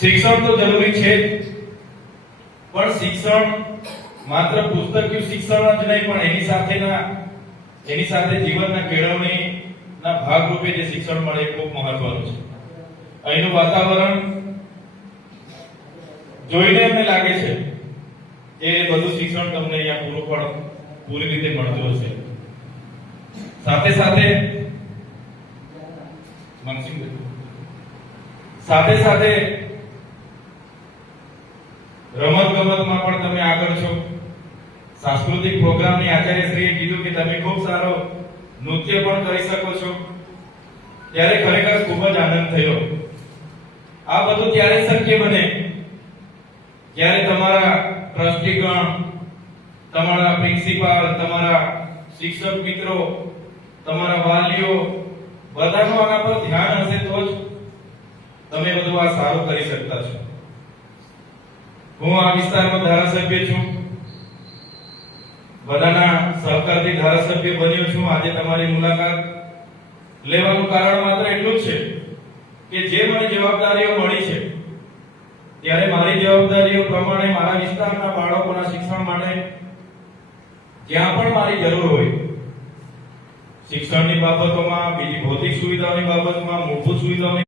શિક્ષણ તો જરૂરી છે પણ શિક્ષણ માત્ર પુસ્તકીય શિક્ષણ જ નહીં પણ એની સાથે જીવનના કેળવણીના ભાગરૂપે જે શિક્ષણ મળે એ ખૂબ મહત્વનું છે. અહીંનું વાતાવરણ જોઈને અમને લાગે છે કે બધું શિક્ષણ તમને અહીંયા પૂરી રીતે મળતું હશે. સાથે સાથે રમત ગમતમાં પણ તમે આગળ છો. સાંસ્કૃતિક પ્રોગ્રામની આચાર્યશ્રીએ કીધું કે તમે ખૂબ સારો નૃત્ય પણ કરી શકો છો. ત્યારે ખરેખર ખૂબ જ આનંદ થયો. આ બધું ત્યારે શક્ય બને જ્યારે તમારા ટ્રસ્ટીગણ, તમારા પ્રિન્સિપાલ, તમારા શિક્ષક મિત્રો, તમારા વાલીઓ બધાનું આના પર ધ્યાન હશે તો જ તમે બધું આ સારું કરી શકતા છો. હું આ વિસ્તારનો ધારાસભ્ય છું, બધાના સહકારથી ધારાસભ્ય બન્યો છું. આજે તમારી મુલાકાત લેવાનું કારણ માત્ર એટલું જ છે કે જે મને જવાબદારીઓ મળી છે ત્યારે મારી જવાબદારીઓ પ્રમાણે મારા વિસ્તારના બાળકોના શિક્ષણ માટે જ્યાં પણ મારી જરૂર હોય, શિક્ષણની બાબતોમાં, બીજી ભૌતિક સુવિધાઓની બાબતમાં, મૂળભૂત સુવિધાઓની